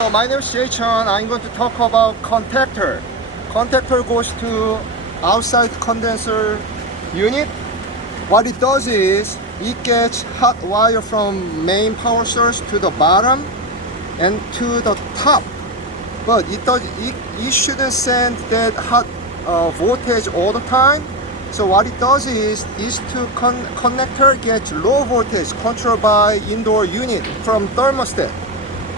My name is Chon. I'm going to talk about contactor. Contactor goes to outside condenser unit. What it does is it gets hot wire from main power source to the bottom and to the top. But it shouldn't send that hot voltage all the time. So what it does is these two connector gets low voltage controlled by indoor unit from thermostat.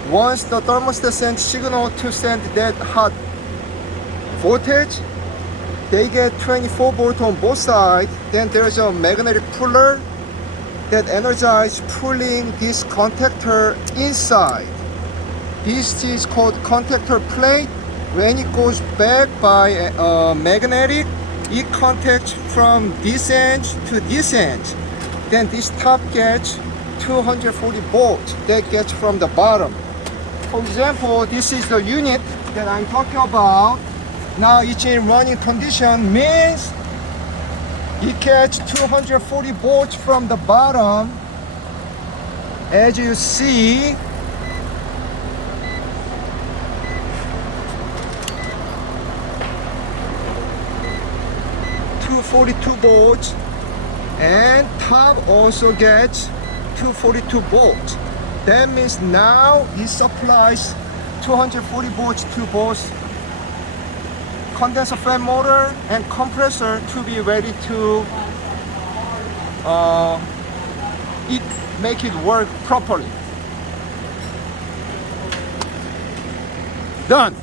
Once the thermostat sends signal to send that hot voltage, they get 24 volt on both sides. Then there's a magnetic puller that energizes pulling this contactor inside. This is called contactor plate. When it goes back by magnetic, it contacts from this end to this end. Then this top gets 240 volts that gets from the bottom. For example, this is the unit that I'm talking about. Now it's in running condition, means it gets 240 volts from the bottom. As you see, .242 volts, and top also gets 242 volts. That means now it supplies 240 volts to both condenser fan motor and compressor to be ready to make it work properly. Done.